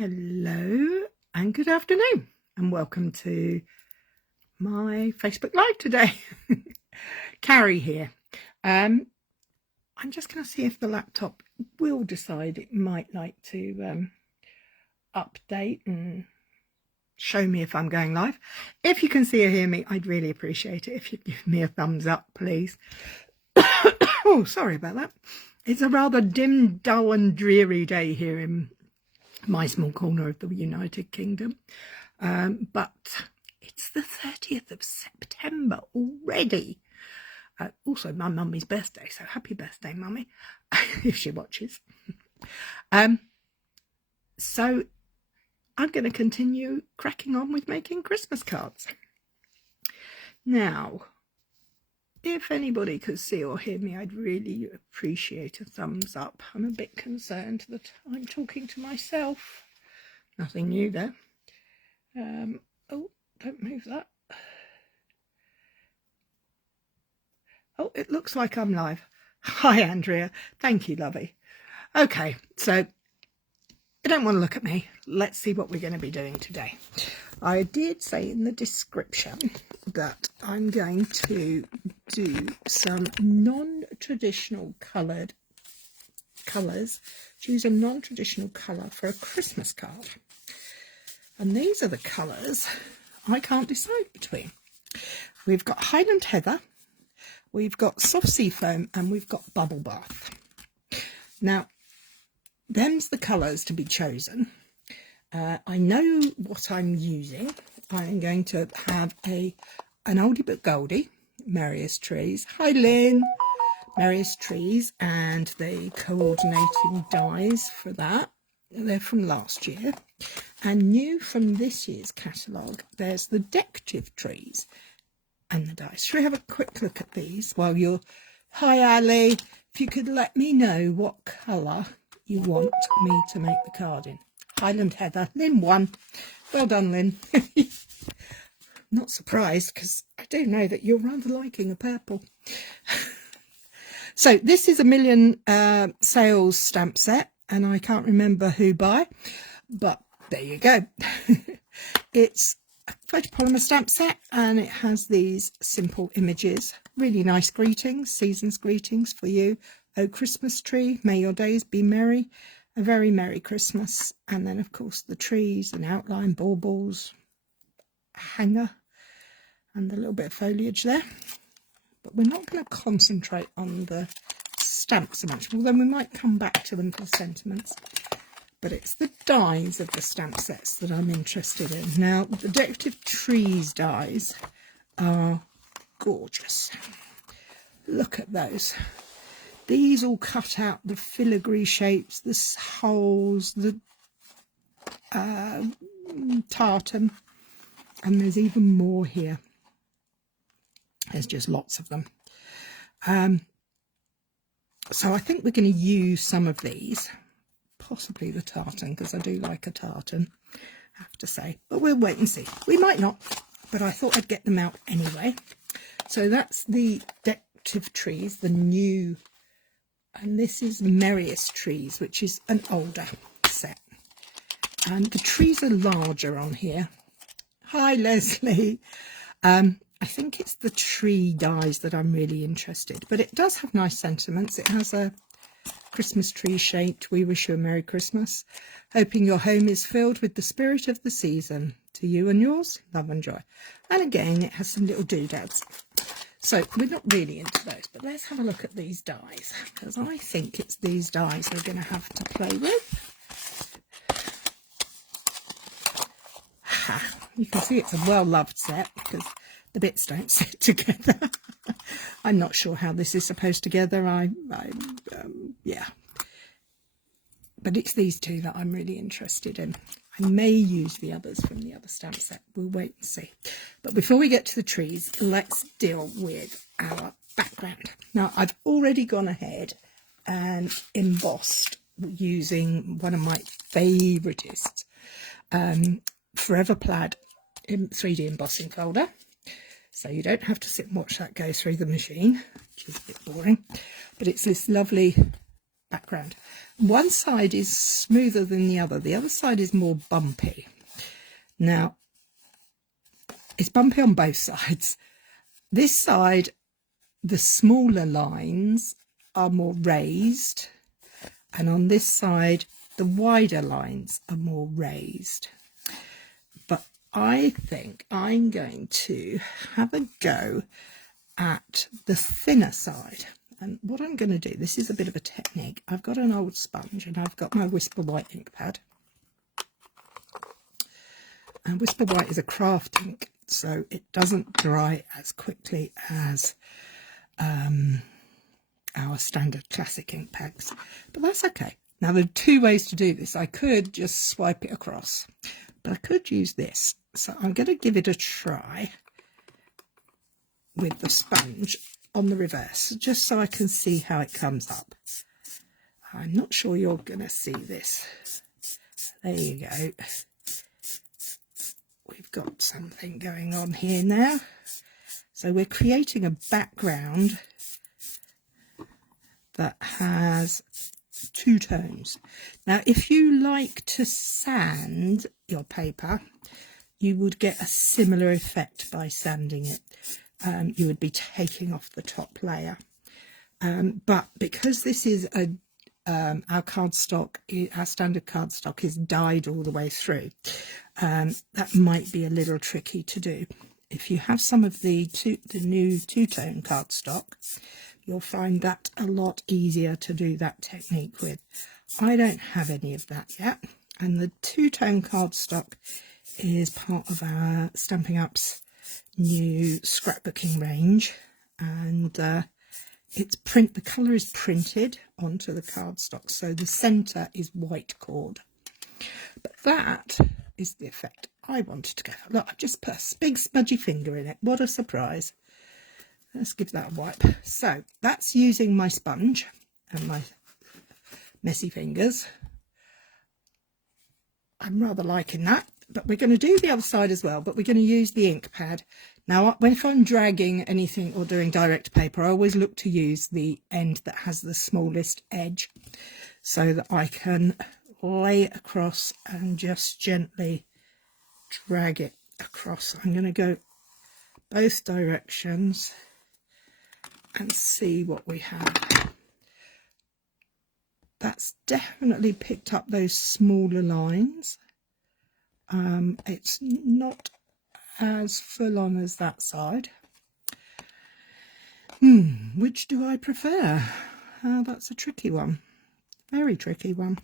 Hello and good afternoon and welcome to my Facebook Live today. Cary here. I'm just going to see if the laptop will decide it might like to update and show me if I'm going live. If you can see or hear me, I'd really appreciate it if you'd give me a thumbs up, please. Oh, sorry about that. It's a rather dim, dull and dreary day here in my small corner of the United Kingdom, but it's the 30th of September already. Also my mummy's birthday, so happy birthday, mummy, if she watches. So I'm going to continue cracking on with making Christmas cards. Now, if anybody could see or hear me, I'd really appreciate a thumbs up. I'm a bit concerned that I'm talking to myself. Nothing new there. Oh, don't move that. Oh, it looks like I'm live. Hi, Andrea. Thank you, lovey. Okay, so you don't want to look at me. Let's see what we're going to be doing today. I did say in the description that I'm going to do some non-traditional colours. Choose a non-traditional colour for a Christmas card. And these are the colours I can't decide between. We've got Highland Heather, we've got Soft Sea Foam, and we've got Bubble Bath. Now, them's the colours to be chosen. I know what I'm using. I'm going to have an oldie but goldie, Merriest Trees. Hi, Lynn. Merriest Trees, and the coordinating dies for that. They're from last year. And new from this year's catalogue, there's the Decorative Trees and the dies. Shall we have a quick look at these while you're... Hi, Ali. If you could let me know what colour you want me to make the card in. Highland Heather. Lynn won. Well done, Lynn. Not surprised, because I do know that you're rather liking a purple. So this is a million sales stamp set, and I can't remember who by, but there you go. It's a photopolymer stamp set, and it has these simple images. Really nice greetings, season's greetings for you. Oh, Christmas tree, may your days be merry. A very Merry Christmas. And then, of course, the trees and outline, baubles, hanger, and a little bit of foliage there. But we're not going to concentrate on the stamps so much, although we might come back to them for sentiments. But it's the dies of the stamp sets that I'm interested in. Now, the Decorative Trees dies are gorgeous. Look at those. These all cut out the filigree shapes, the holes, the tartan, and there's even more here. There's just lots of them. So I think we're going to use some of these, possibly the tartan, because I do like a tartan, I have to say. But we'll wait and see. We might not, but I thought I'd get them out anyway. So that's the Decorative Trees, the new... And this is Merriest Trees, which is an older set. And the trees are larger on here. Hi, Leslie. I think it's the tree dies that I'm really interested. But it does have nice sentiments. It has a Christmas tree shaped, we wish you a Merry Christmas. Hoping your home is filled with the spirit of the season. To you and yours, love and joy. And again, it has some little doodads. So we're not really into those, but let's have a look at these dies, because I think it's these dies we're going to have to play with. You can see it's a well-loved set because the bits don't sit together. I'm not sure how this is supposed together. Yeah. But it's these two that I'm really interested in. I may use the others from the other stamp set. We'll wait and see. But before we get to the trees, let's deal with our background. Now, I've already gone ahead and embossed using one of my favouritists, Forever Plaid 3D embossing folder. So you don't have to sit and watch that go through the machine, which is a bit boring. But it's this lovely background. One side is smoother than the other side is more bumpy. Now, it's bumpy on both sides. This side, the smaller lines are more raised, and on this side, the wider lines are more raised. But I think I'm going to have a go at the thinner side. And what I'm going to do, this is a bit of a technique. I've got an old sponge and I've got my Whisper White ink pad. And Whisper White is a craft ink, so it doesn't dry as quickly as our standard classic ink pads, but that's okay. Now there are two ways to do this. I could just swipe it across, but I could use this. So I'm going to give it a try with the sponge on the reverse, just so I can see how it comes up. I'm not sure you're going to see this. There you go. We've got something going on here now. So we're creating a background that has two tones. Now, if you like to sand your paper, you would get a similar effect by sanding it. You would be taking off the top layer. But because this is our cardstock, our standard cardstock is dyed all the way through, that might be a little tricky to do. If you have some of the new two-tone cardstock, you'll find that a lot easier to do that technique with. I don't have any of that yet, and the two-tone cardstock is part of our Stampin' Up's new scrapbooking range, and the colour is printed onto the cardstock, so the centre is white cord. But that is the effect I wanted to go for. Look, I've just put a big smudgy finger in it. What a surprise. Let's give that a wipe. So that's using my sponge and my messy fingers. I'm rather liking that, but we're going to do the other side as well, but we're going to use the ink pad. Now, if I'm dragging anything or doing direct paper, I always look to use the end that has the smallest edge so that I can lay it across and just gently drag it across. I'm going to go both directions and see what we have. That's definitely picked up those smaller lines. It's not as full on as that side. Which do I prefer? That's a tricky one. Very tricky one.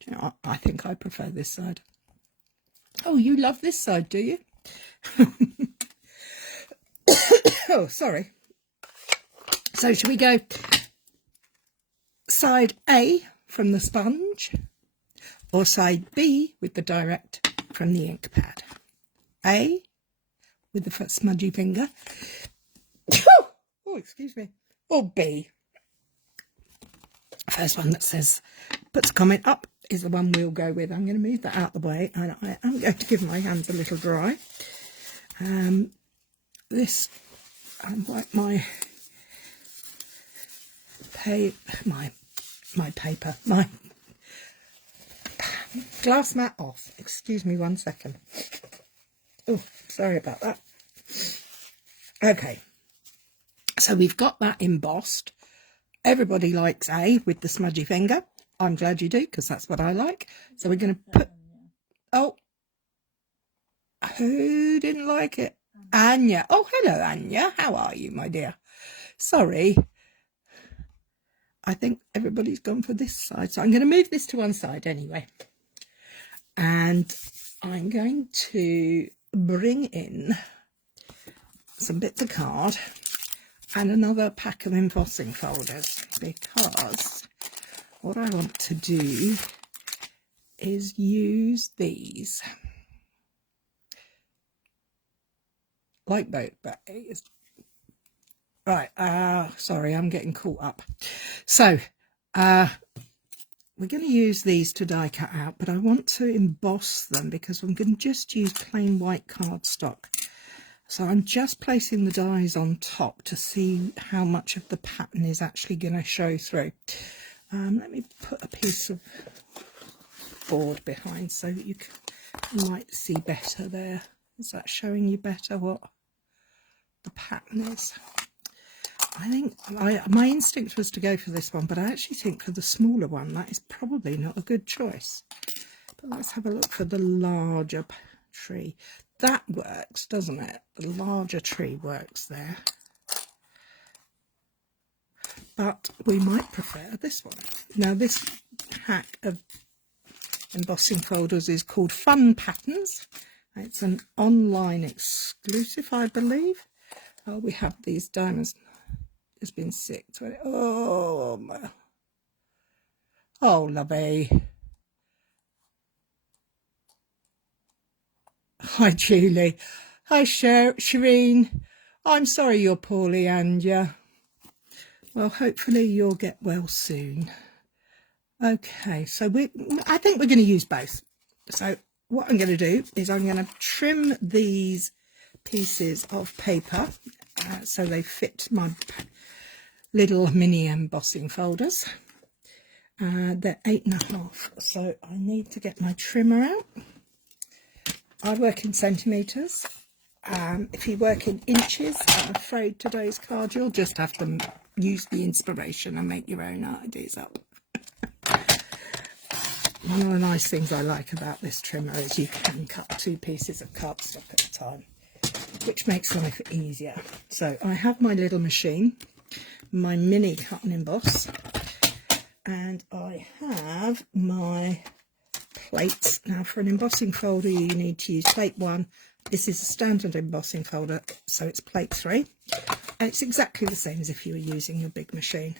Do you know, I think I prefer this side. Oh, you love this side, do you? Oh, sorry. So should we go side A from the sponge or side B with the direct from the ink pad? A with the smudgy finger. Oh, excuse me. Or B. First one that says, puts a comment up, is the one we'll go with. I'm going to move that out of the way, and I am going to give my hands a little dry. This, I wipe my glass mat off. Excuse me 1 second. Oh, sorry about that. Okay, so we've got that embossed. Everybody likes A with the smudgy finger. I'm glad you do, because that's what I like. So we're going to put... Oh, who didn't like it? Anya. Oh, hello, Anya. How are you, my dear? Sorry. I think everybody's gone for this side. So I'm going to move this to one side anyway. And I'm going to bring in some bits of card and another pack of embossing folders, because what I want to do is use these like boat bags. Right, sorry, I'm getting caught up. So we're going to use these to die cut out, but I want to emboss them because I'm going to just use plain white cardstock. So I'm just placing the dies on top to see how much of the pattern is actually going to show through. Let me put a piece of board behind so that you might see better there. Is that showing you better what the pattern is? I think my instinct was to go for this one, but I actually think for the smaller one that is probably not a good choice. But let's have a look for the larger tree. That works, doesn't it? The larger tree works there. But we might prefer this one. Now this hack of embossing folders is called Fun Patterns. It's an online exclusive, I believe. Oh, we have these done. It's been sick. Oh, oh, lovey. Hi, Julie. Hi, Shireen. I'm sorry you're poorly, Anja. Well, hopefully you'll get well soon. Okay, so I think we're going to use both. So what I'm going to do is I'm going to trim these pieces of paper so they fit my little mini embossing folders. They're 8.5, so I need to get my trimmer out. I work in centimetres. If you work in inches, I'm afraid today's card you'll just have to use the inspiration and make your own ideas up. One of the nice things I like about this trimmer is you can cut 2 pieces of cardstock at a time, which makes life easier. So I have my little machine, my mini cut and emboss, and I have my plates. Now for an embossing folder you need to use plate 1. This is a standard embossing folder, so it's plate 3. And it's exactly the same as if you were using your big machine.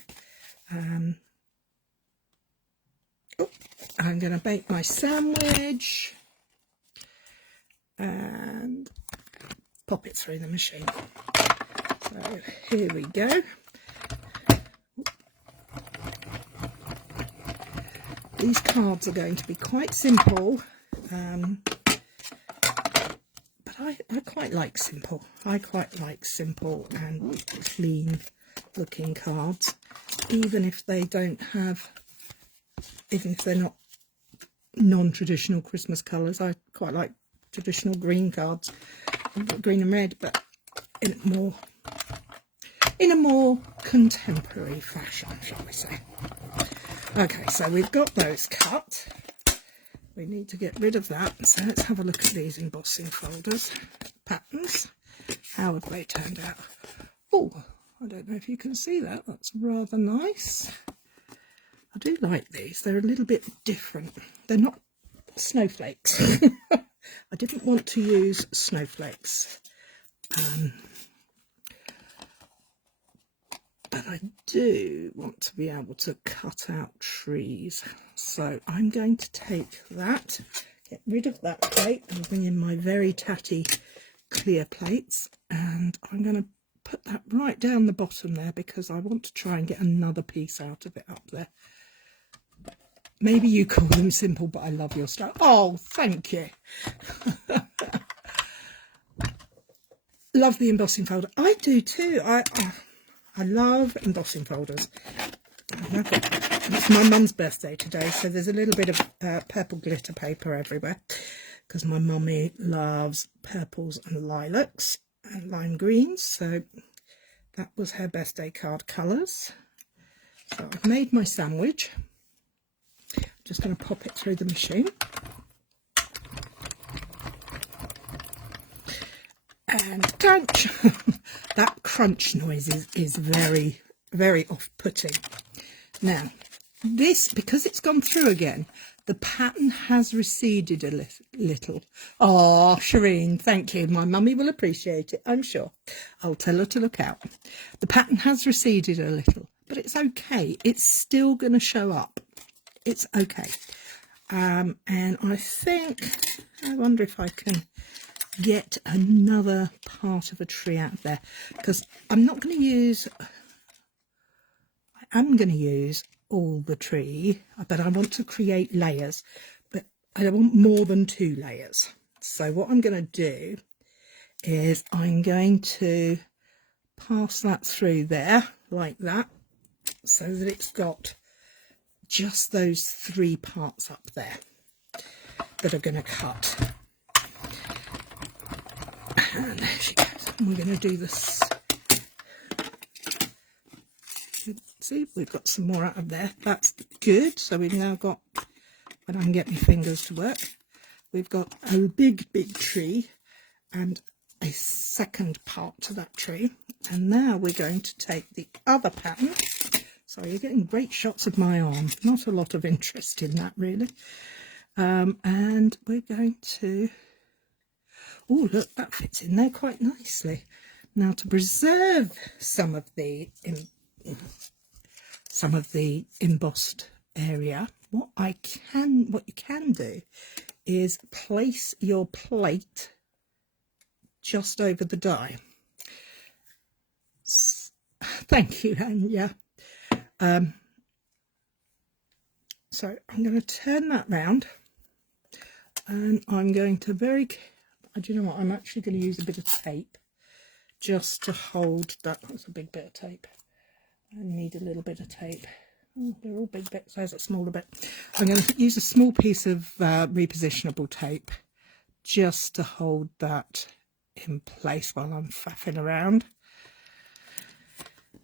I'm going to bake my sandwich and pop it through the machine. So here we go. These cards are going to be quite simple, but I quite like simple. I quite like simple and clean looking cards, even if they don't have, even if they're not non-traditional Christmas colours. I quite like traditional green cards, green and red, but in a more contemporary fashion, shall we say. Okay, so we've got those cut. We need to get rid of that. So let's have a look at these embossing folders patterns. How have they turned out? Oh, I don't know if you can see that. That's rather nice. I do like these. They're a little bit different. They're not snowflakes. I didn't want to use snowflakes. But I do want to be able to cut out trees. So I'm going to take that, get rid of that plate and bring in my very tatty clear plates. And I'm going to put that right down the bottom there because I want to try and get another piece out of it up there. Maybe you call them simple, but I love your style. Oh, thank you. Love the embossing folder. I do too. I love embossing folders. It's my mum's birthday today, so there's a little bit of purple glitter paper everywhere because my mummy loves purples and lilacs and lime greens, so that was her birthday card colours. So I've made my sandwich. Just going to pop it through the machine. And crunch! That crunch noise is very, very off-putting. Now, this, because it's gone through again, the pattern has receded a little. Oh, Shireen, thank you. My mummy will appreciate it, I'm sure. I'll tell her to look out. The pattern has receded a little, but it's okay. It's still going to show up. It's okay. And I think, I wonder if I can get another part of a tree out there, because I'm not going to use, I am going to use all the tree, but I want to create layers, but I don't want more than 2 layers. So what I'm going to do is I'm going to pass that through there like that, so that it's got just those 3 parts up there that are going to cut. And there she goes. And we're going to do this. See, we've got some more out of there. That's good. So we've now got, when I can get my fingers to work, we've got a big, big tree and a second part to that tree. And now we're going to take the other pattern. Sorry, you're getting great shots of my arm. Not a lot of interest in that, really. And we're going to... Oh, look, that fits in there quite nicely. Now, to preserve some of the embossed area, what you can do is place your plate just over the die. Thank you, Anne. Yeah. So I'm going to turn that round, and I'm going to do you know what? I'm actually going to use a bit of tape just to hold that. That's a big bit of tape. I need a little bit of tape. Oh, they're all big bits. There's a smaller bit. I'm going to use a small piece of repositionable tape just to hold that in place while I'm faffing around.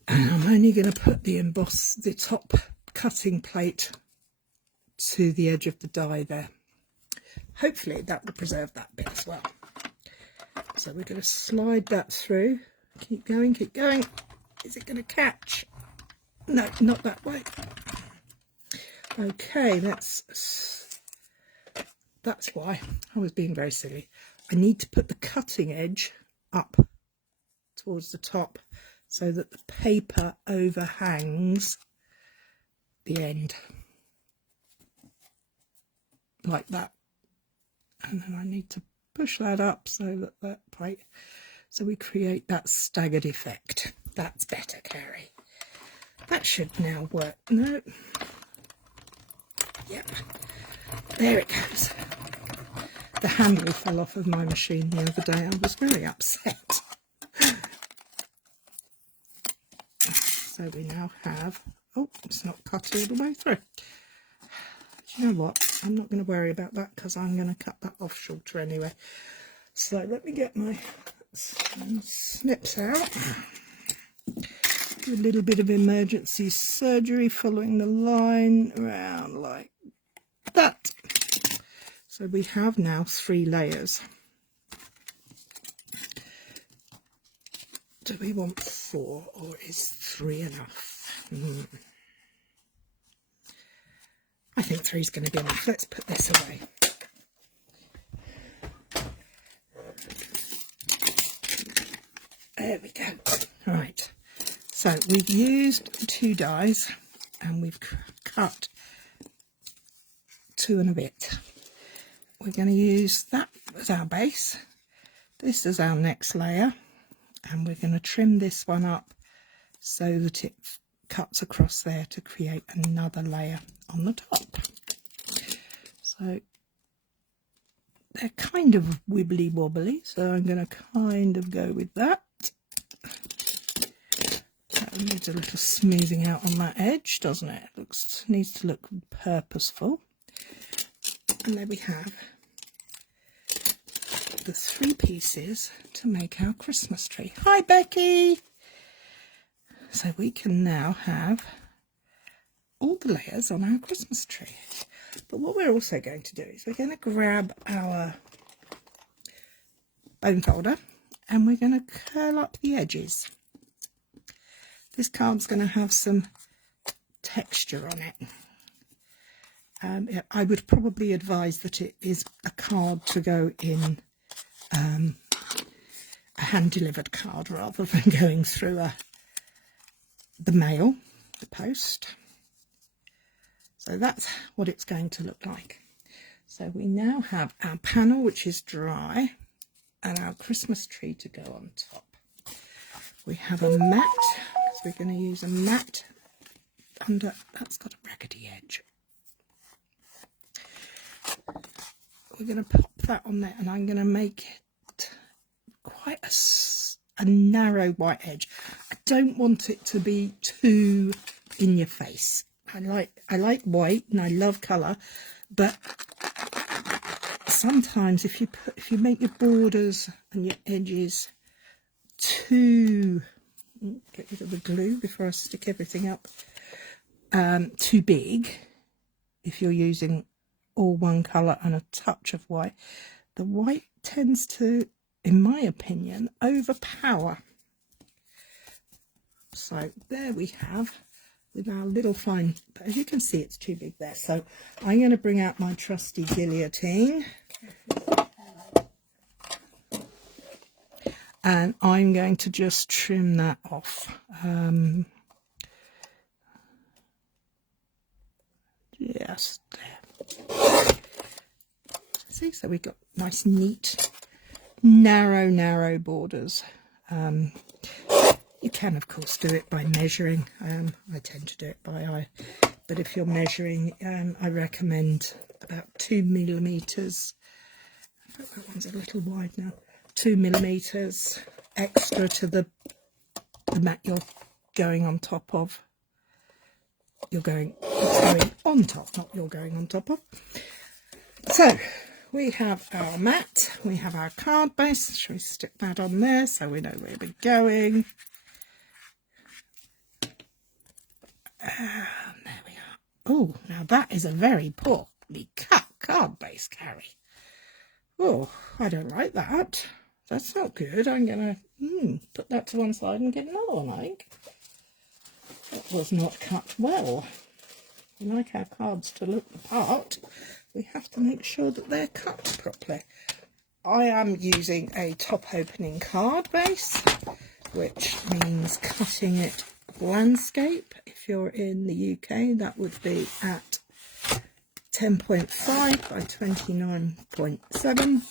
And I'm only going to put the top cutting plate to the edge of the die there. Hopefully that will preserve that bit as well. So we're going to slide that through. Keep going, keep going. Is it going to catch? No, not that way. Okay, that's why I was being very silly. I need to put the cutting edge up towards the top so that the paper overhangs the end. Like that. And then I need to push that up so so we create that staggered effect. That's better, Cary. That should now work. No. Yep. There it goes. The handle fell off of my machine the other day. I was very upset. So we now have... Oh, it's not cut all the way through. Do you know what? I'm not going to worry about that because I'm going to cut that off shorter anyway. So let me get my snips out. Do a little bit of emergency surgery following the line around like that. So we have now 3 layers. Do we want 4 or is 3 enough? I think 3 is going to be enough. Let's put this away. There we go. Right. So we've used 2 dies and we've cut 2 and a bit. We're going to use that as our base. This is our next layer. And we're going to trim this one up so that it cuts across there to create another layer on the top. So they're kind of wibbly wobbly, so I'm going to kind of go with that. That needs a little smoothing out on that edge, doesn't it? Needs to look purposeful. And there we have the 3 pieces to make our Christmas tree. Hi, Becky! So we can now have all the layers on our Christmas tree. But what we're also going to do is we're going to grab our bone folder and we're going to curl up the edges. This card's going to have some texture on it. I would probably advise that it is a card to go in a hand-delivered card rather than going through the mail, the post. So that's what it's going to look like. So we now have our panel, which is dry, and our Christmas tree to go on top. We have a mat, because we're going to use a mat under, that's got a raggedy edge. We're going to pop that on there, and I'm going to make it quite a narrow white edge. I don't want it to be too in your face. I like white and I love colour, but sometimes if you make your borders and your edges too, get rid of the glue before I stick everything up, too big, if you're using all one colour and a touch of white, the white tends to, in my opinion, overpower. So there we have with our little fine, but as you can see it's too big there, so I'm going to bring out my trusty guillotine and I'm going to just trim that off. Yes, there. See, so we've got nice, neat, narrow borders. You can, of course, do it by measuring. I tend to do it by eye, but if you're measuring, I recommend about 2 millimeters. That one's a little wide now. 2 millimeters extra to the mat you're going on top of. It's going on top, not you're going on top of. So we have our mat, we have our card base. Shall we stick that on there so we know where we're going? And there we are. Oh, now that is a very poorly cut card base, Cary. Oh, I don't like that. That's not good. I'm going to put that to one side and get another one, I think. That was not cut well. We like our cards to look the part. We have to make sure that they're cut properly. I am using a top opening card base, which means cutting it landscape. If you're in the UK, that would be at 10.5 by 29.7,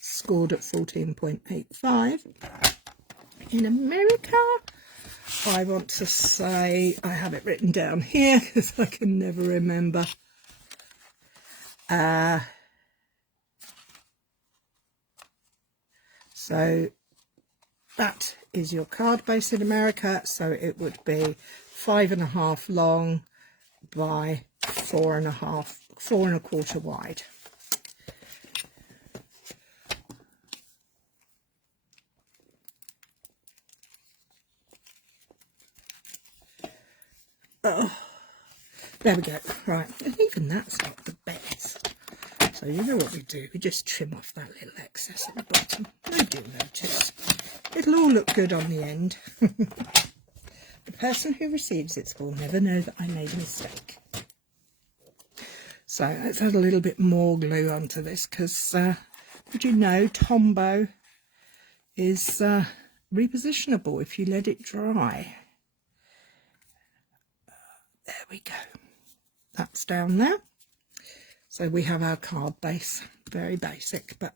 scored at 14.85. In America, I want to say, I have it written down here because I can never remember. So that is your card base in America. So it would be 5.5 long by 4.25 wide. Oh, there we go. Right, and even that's not the best. So you know what we do? We just trim off that little excess at the bottom. Nobody will notice. It'll all look good on the end. The person who receives it will never know that I made a mistake. So let's add a little bit more glue onto this because, did you know, Tombow is repositionable if you let it dry. There we go. That's down there. So we have our card base, very basic, but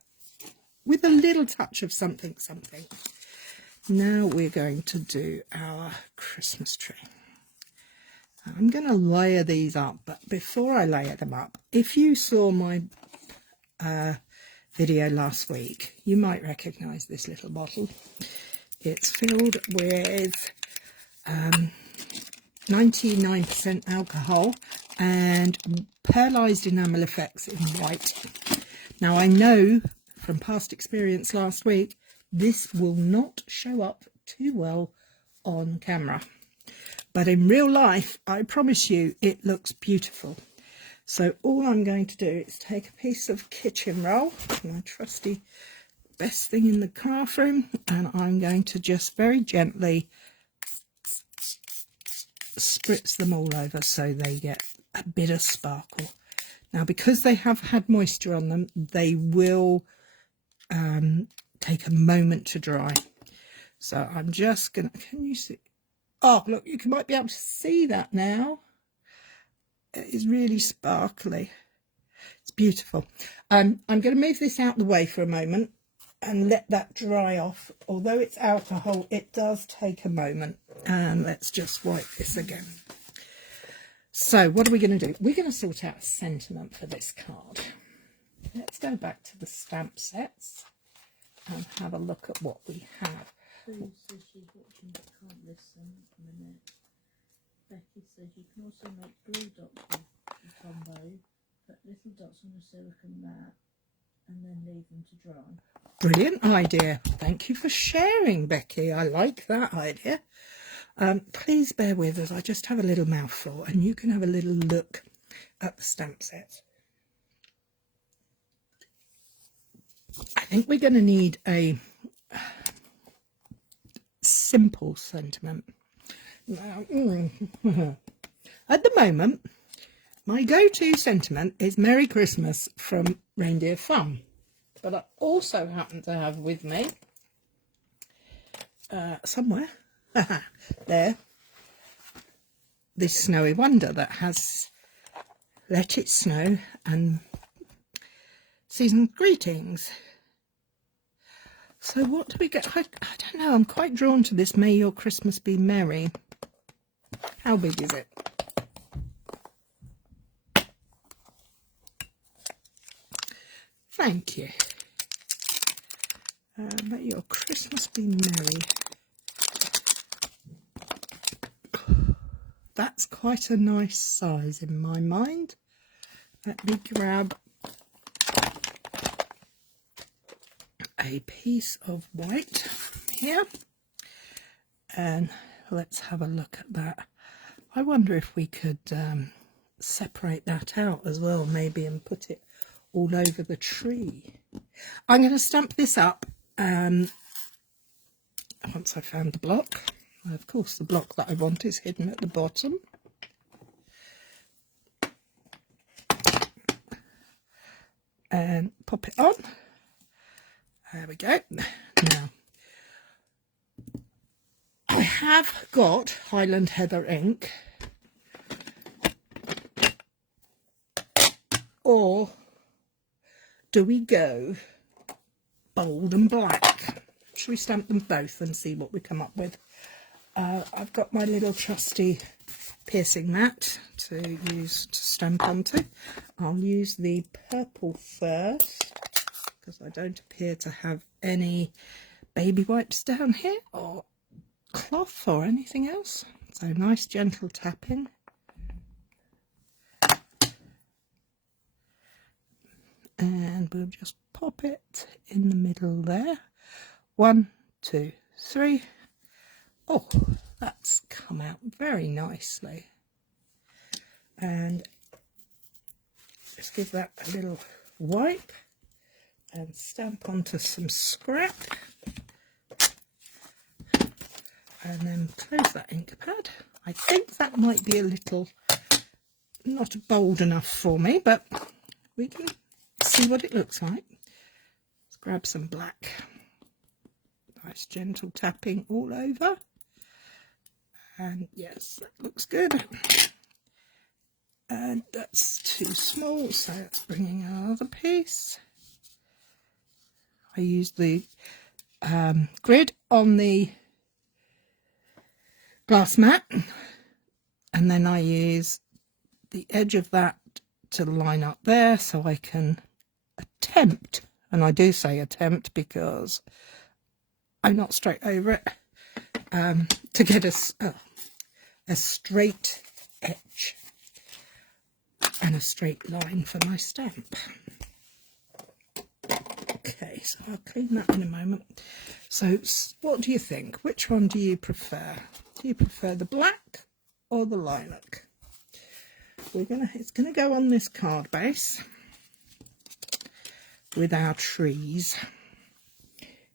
with a little touch of something. Now we're going to do our Christmas tree. I'm going to layer these up, but before I layer them up, if you saw my video last week, you might recognise this little bottle. It's filled with 99% alcohol and pearlized enamel effects in white. Now I know from past experience last week, this will not show up too well on camera. But in real life, I promise you, it looks beautiful. So all I'm going to do is take a piece of kitchen roll, my trusty best thing in the craft room, and I'm going to just very gently spritz them all over so they get a bit of sparkle. Now, because they have had moisture on them, they will take a moment to dry. So I'm just gonna, can you see? Oh, look, you might be able to see that now. It is really sparkly. It's beautiful. I'm going to move this out the way for a moment and let that dry off. Although it's alcohol, it does take a moment. And let's just wipe this again. So what are we going to do? We're going to sort out a sentiment for this card. Let's go back to the stamp sets and have a look at what we have. Becky says you can also make glue dots with Tombow, put little dots on a silicone mat and then leave them to dry. Brilliant idea. Thank you for sharing, Becky. I like that idea. Please bear with us. I just have a little mouthful and you can have a little look at the stamp set. I think we're going to need a simple sentiment. Now, at the moment, my go-to sentiment is Merry Christmas from Reindeer Fun. But I also happen to have with me, somewhere, there, this Snowy Wonder that has Let It Snow and Season Greetings. So what do we get? I don't know, I'm quite drawn to this May Your Christmas Be Merry. How big is it? Thank you. May your Christmas be merry. That's quite a nice size in my mind. Let me grab a piece of white from here and let's have a look at that. I wonder if we could separate that out as well, maybe, and put it all over the tree. I'm going to stamp this up once I found the block. Of course, the block that I want is hidden at the bottom. And pop it on. There we go. Now, I have got Highland Heather ink, or do we go bold and black? Should we stamp them both and see what we come up with? I've got my little trusty piercing mat to use to stamp onto. I'll use the purple first because I don't appear to have any baby wipes down here or cloth or anything else. So nice gentle tapping. And we'll just pop it in the middle there. 1, 2, 3. Oh, that's come out very nicely. And just give that a little wipe and stamp onto some scrap. And then close that ink pad. I think that might be a little not bold enough for me, but we can see what it looks like. Let's grab some black. Nice gentle tapping all over. And yes, that looks good. And that's too small, so that's bringing another piece. I use the grid on the glass mat, and then I use the edge of that to line up there so I can attempt, and I do say attempt because I'm not straight over it, to get a straight edge and a straight line for my stamp. Okay, so I'll clean that in a moment. So what do you think? Which one do you prefer? Do you prefer the black or the lilac? It's gonna go on this card base with our trees,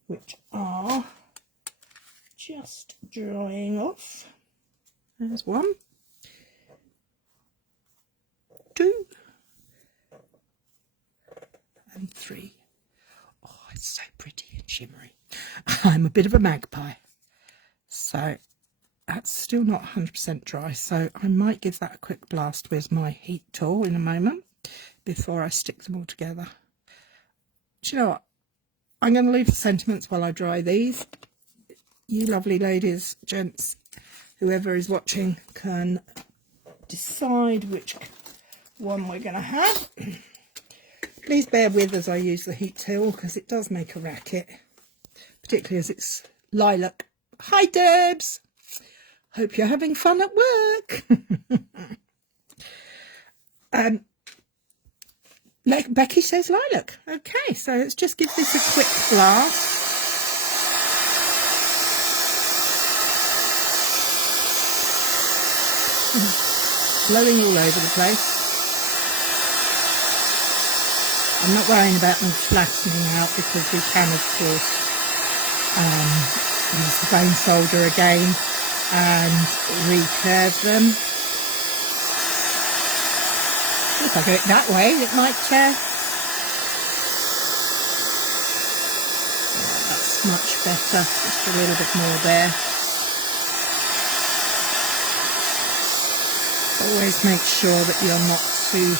which are just drying off. There's 1, 2, and 3. Oh, it's so pretty and shimmery. I'm a bit of a magpie, so that's still not 100% dry, so I might give that a quick blast with my heat tool in a moment before I stick them all together. Do you know what? I'm going to leave the sentiments while I dry these. You lovely ladies, gents, whoever is watching can decide which one we're going to have. Please bear with as I use the heat tool because it does make a racket, particularly as it's lilac. Hi Debs! Hope you're having fun at work. Like Becky says, lilac. Okay, so let's just give this a quick blast. Blowing all over the place. I'm not worrying about them flattening out because we can, of course, use the bone solder again and recurve them. If I go it that way, it might that's much better. Just a little bit more there. Always make sure that you're not too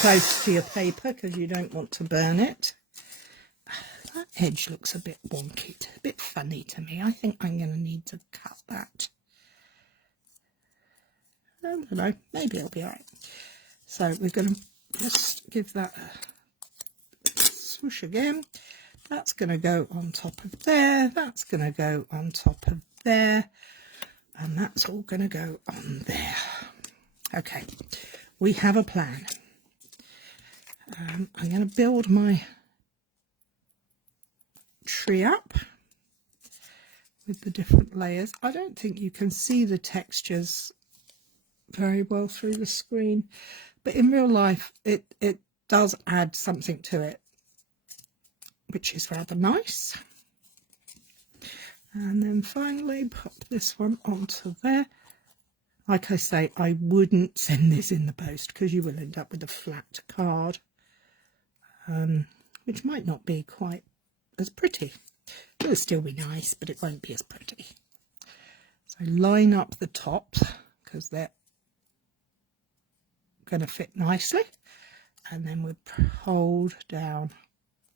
close to your paper because you don't want to burn it. That edge looks a bit wonky, a bit funny to me. I think I'm going to need to cut that. I don't know, maybe it'll be alright. So we're going to just give that a swoosh again. That's going to go on top of there. That's going to go on top of there. And that's all going to go on there. Okay, we have a plan. I'm going to build my tree up with the different layers. I don't think you can see the textures very well through the screen, but in real life it does add something to it, which is rather nice. And then finally pop this one onto there. Like I say, I wouldn't send this in the post because you will end up with a flat card, which might not be quite as pretty. It'll still be nice, but it won't be as pretty. So line up the tops because they're going to fit nicely, and then we hold down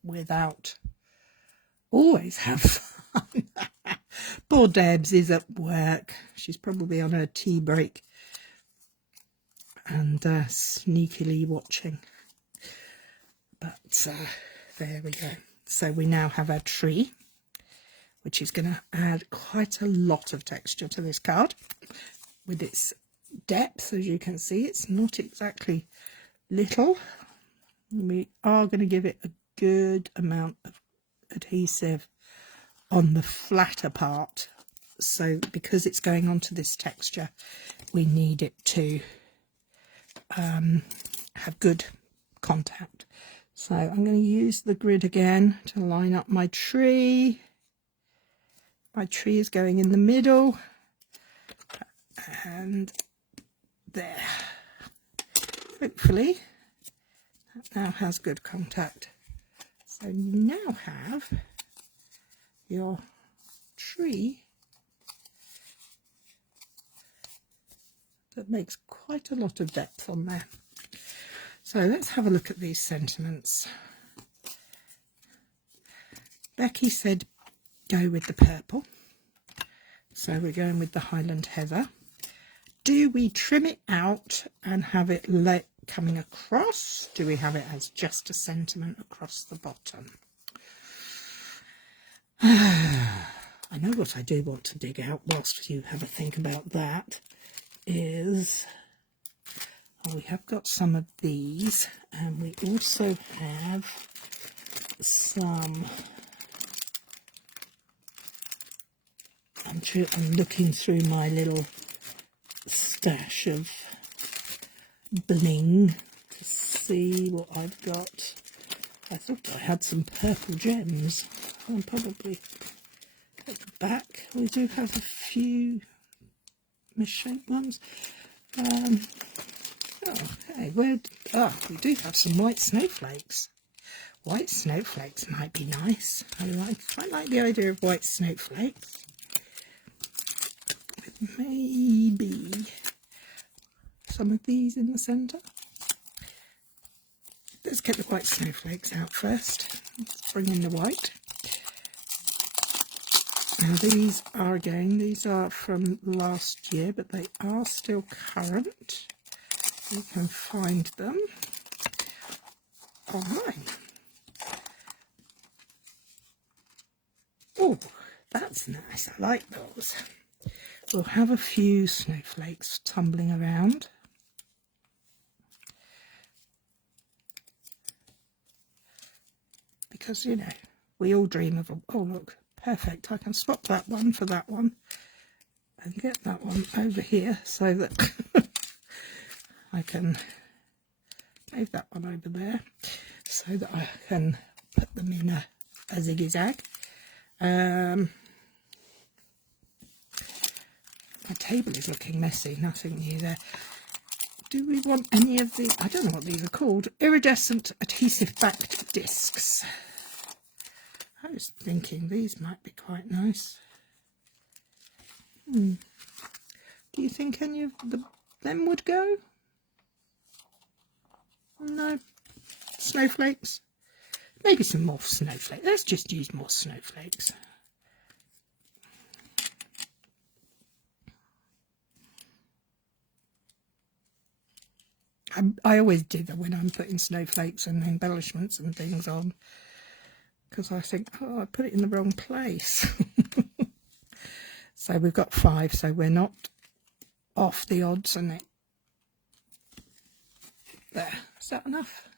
without. Always have fun. Poor Debs is at work. She's probably on her tea break and sneakily watching. But there we go. So we now have our tree, which is going to add quite a lot of texture to this card. With its depth, as you can see, it's not exactly little. We are going to give it a good amount of adhesive on the flatter part, so because it's going onto this texture we need it to have good contact. So I'm going to use the grid again to line up my tree. My tree is going in the middle and there. Hopefully that now has good contact. So you now have your tree that makes quite a lot of depth on there. So let's have a look at these sentiments. Becky said go with the purple, so we're going with the Highland Heather. Do we trim it out and have it coming across? Do we have it as just a sentiment across the bottom? I know what I do want to dig out whilst you have a think about that is, we have got some of these, and we also have some, I'm looking through my little stash of bling to see what I've got. I thought I had some purple gems. I'll probably at the back we do have a few misshaped ones. Okay, we do have some white snowflakes. White snowflakes might be nice. I quite like the idea of white snowflakes. With maybe some of these in the centre. Let's get the white snowflakes out first. Let's bring in the white. Now these are from last year, but they are still current. You can find them online. Oh, that's nice. I like those. we'll have a few snowflakes tumbling around. Because, you know, we all dream of, oh look, perfect, I can swap that one for that one and get that one over here so that I can move that one over there so that I can put them in a ziggy-zag. My table is looking messy, nothing new there. Do we want any of the, I don't know what these are called, iridescent adhesive backed discs. I was thinking these might be quite nice. Do you think any of them would go? No. Snowflakes? Maybe some more snowflakes. Let's just use more snowflakes. I always do that when I'm putting snowflakes and embellishments and things on, because I think, oh, I put it in the wrong place. So we've got 5, so we're not off the odds, and it there. Is that enough?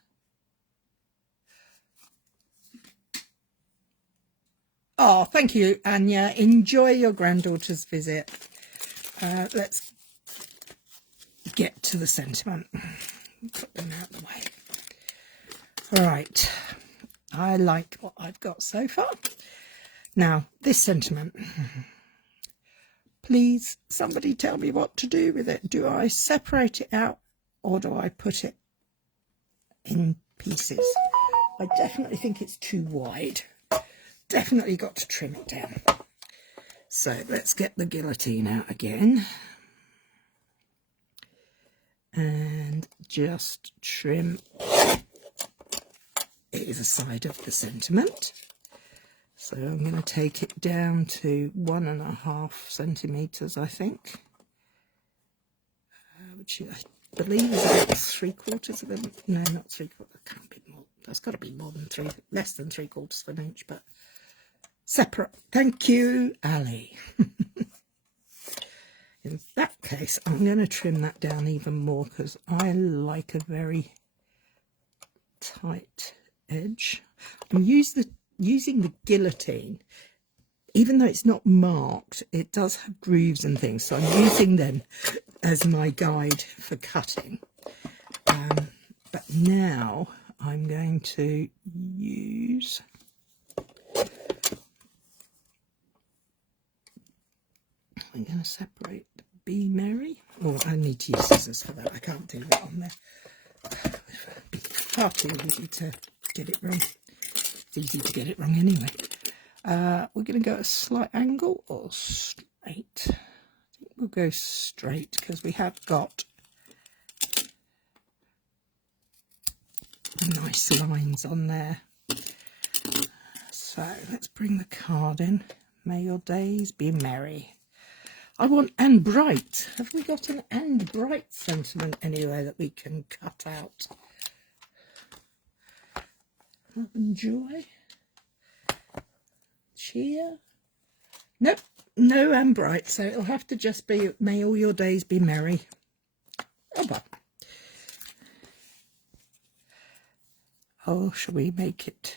Oh, thank you, Anya. Enjoy your granddaughter's visit. Let's get to the sentiment. Put them out of the way. All right. I like what I've got so far. Now, this sentiment. Please, somebody tell me what to do with it. Do I separate it out or do I put it in pieces? I definitely think it's too wide. Definitely got to trim it down. So let's get the guillotine out again. And just trim either side of the sentiment. So I'm going to take it down to 1.5 centimetres, I think, which I believe is about 3/4 of an, no, not 3/4, can't be more, that's got to be more than 3, less than 3/4 of an inch, but separate. Thank you, Ali. In that case, I'm going to trim that down even more because I like a very tight edge. I'm using the guillotine, even though it's not marked, it does have grooves and things, so I'm using them as my guide for cutting. But now I'm going to use I'm going to separate the Be Merry. Oh, I need to use scissors for that. I can't do that on there. It's far too easy to get it wrong. It's easy to get it wrong anyway. We're going to go at a slight angle or straight. I think we'll go straight because we have got nice lines on there. So let's bring the card in. May your days be merry. I want and bright. Have we got an and bright sentiment anywhere that we can cut out? Love and joy. Cheer. Nope, no and bright. So it'll have to just be may all your days be merry. Oh well. Oh, shall we make it?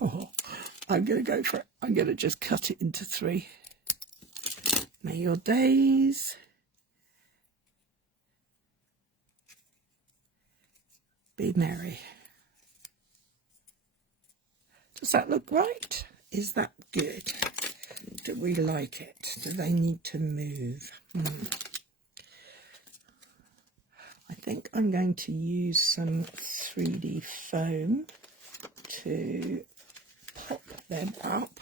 Oh, I'm going to go for it. I'm going to just cut it into 3. May your days be merry. Does that look right? Is that good? Do we like it? Do they need to move? I think I'm going to use some 3D foam to pop them up.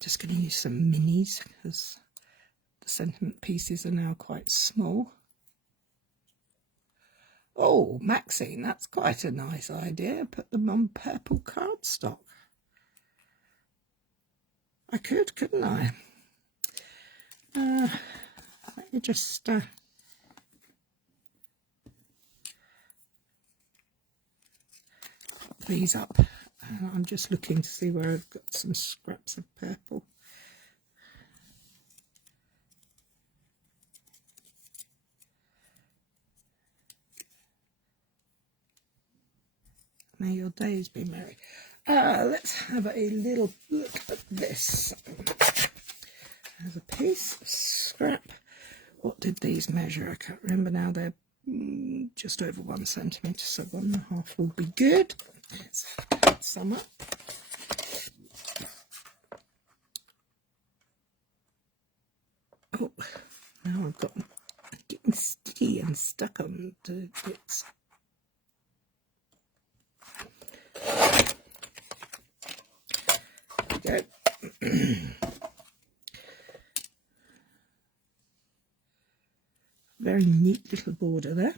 Just going to use some minis because the sentiment pieces are now quite small. Oh, Maxine, that's quite a nice idea. Put them on purple cardstock. I could, couldn't I? Let me just pop these up I'm just looking to see where I've got some scraps of purple. May your days be merry. Let's have a little look at this. There's a piece of scrap. What did these measure? I can't remember now. They're just over 1 centimetre, so 1.5 will be good. Let's put some up. Oh, now I've got getting sticky and stuck on the bits. There we go. Very neat little border there.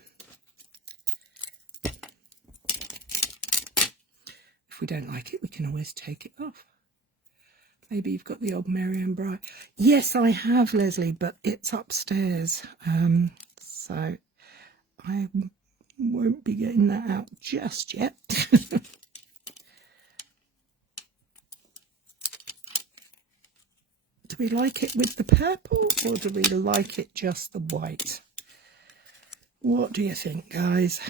If we don't like it, we can always take it off. Maybe you've got the old Merriam Bright. Yes, I have, Leslie, but it's upstairs. So I won't be getting that out just yet. Do we like it with the purple, or do we like it just the white? What do you think, guys?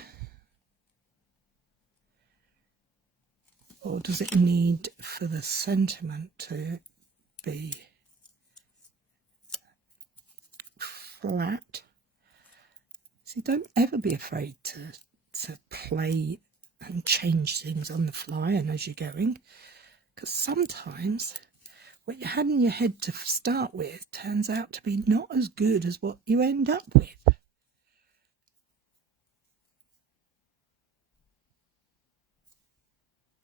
Or does it need for the sentiment to be flat? See, don't ever be afraid to play and change things on the fly and as you're going, because sometimes what you had in your head to start with turns out to be not as good as what you end up with.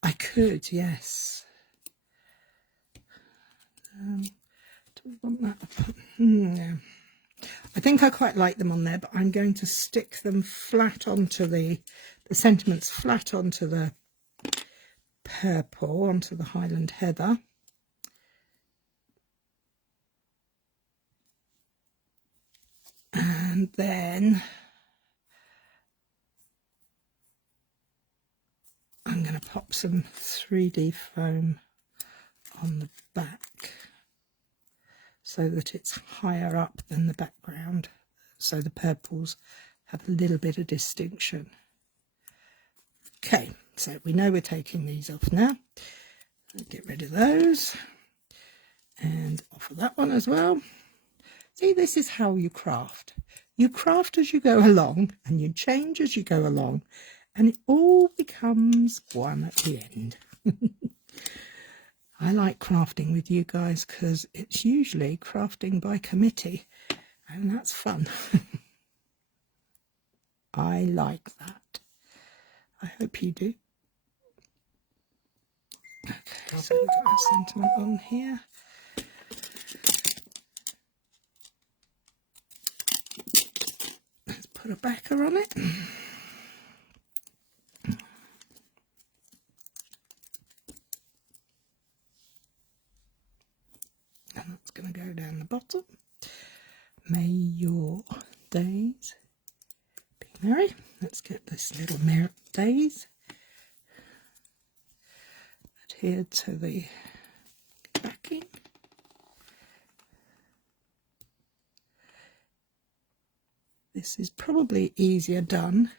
I could, yes. Do we want that? No. I think I quite like them on there, but I'm going to stick them flat onto the sentiments flat onto the purple, onto the Highland Heather. And then I'm going to pop some 3D foam on the back so that it's higher up than the background, so the purples have a little bit of distinction. Okay, so we know we're taking these off now. Get rid of those and off of that one as well. See, this is how you craft. You craft as you go along and you change as you go along, and it all becomes one at the end. I like crafting with you guys because it's usually crafting by committee, and that's fun. I like that. I hope you do. Okay, so we've got our sentiment on here. Let's put a backer on it. And that's going to go down the bottom. May your days be merry. Let's get this little days adhered to the backing. This is probably easier done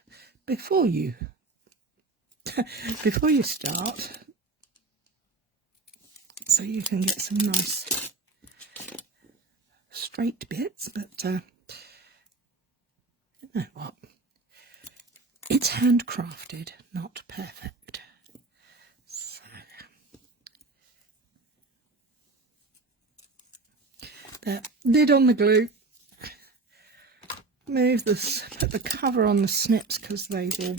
before you start, so you can get some nice straight bits. But you know what? It's handcrafted, not perfect. So the lid on the glue. Move this, put the cover on the snips because they will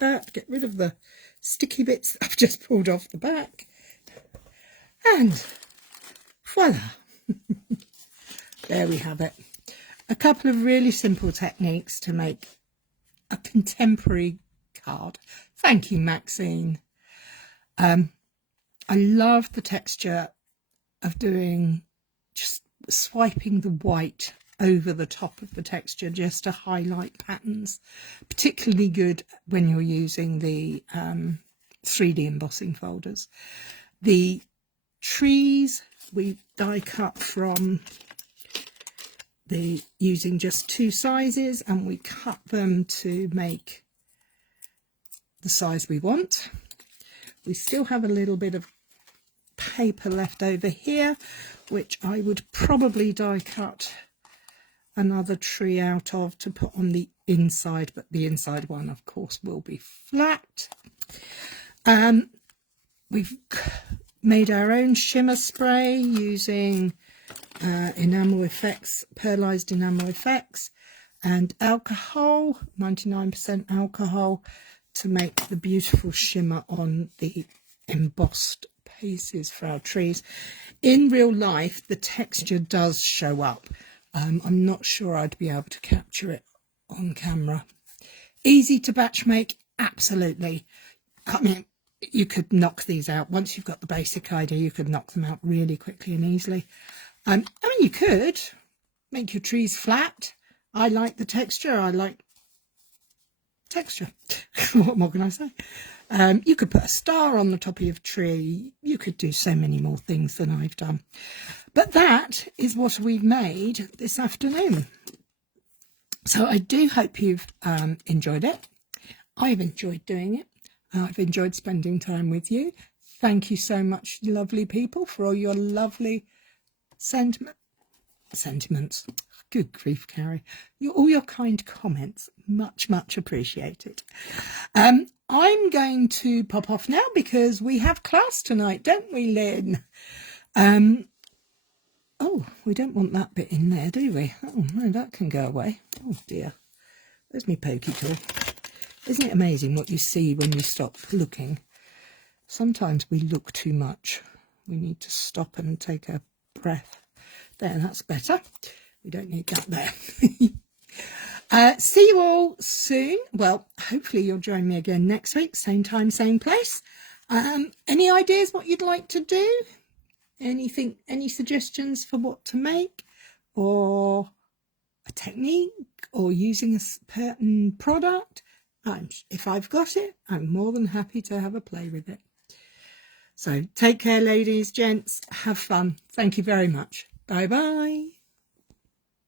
hurt. Get rid of the sticky bits that I've just pulled off the back. And voila! There we have it. A couple of really simple techniques to make a contemporary card. Thank you, Maxine. I love the texture of doing, just swiping the white over the top of the texture just to highlight patterns. Particularly good when you're using the 3D embossing folders. The trees we die cut from using just 2 sizes, and we cut them to make the size we want. We still have a little bit of paper left over here, which I would probably die cut another tree out of to put on the inside, but the inside one of course will be flat. We've made our own shimmer spray using enamel effects, pearlized enamel effects, and alcohol, 99% alcohol, to make the beautiful shimmer on the embossed pieces for our trees. In real life, the texture does show up. I'm not sure I'd be able to capture it on camera. Easy to batch make, absolutely. I mean, you could knock these out. Once you've got the basic idea, you could knock them out really quickly and easily. I mean, you could make your trees flat. I like the texture. I like texture. What more can I say? You could put a star on the top of your tree. You could do so many more things than I've done. But that is what we've made this afternoon. So I do hope you've enjoyed it. I've enjoyed doing it. I've enjoyed spending time with you. Thank you so much, lovely people, for all your lovely sentiments. Good grief, Cary. All your kind comments. Much, much appreciated. I'm going to pop off now because we have class tonight, don't we, Lynn? Oh, we don't want that bit in there, do we? Oh, no, that can go away. Oh, dear. There's my pokey tool. Isn't it amazing what you see when you stop looking? Sometimes we look too much. We need to stop and take a breath. There, that's better. We don't need that there. See you all soon. Well, hopefully you'll join me again next week. Same time, same place. Any ideas what you'd like to do? Anything, any suggestions for what to make? Or a technique? Or using a certain product? If I've got it, I'm more than happy to have a play with it. So take care, ladies, gents. Have fun. Thank you very much. Bye-bye.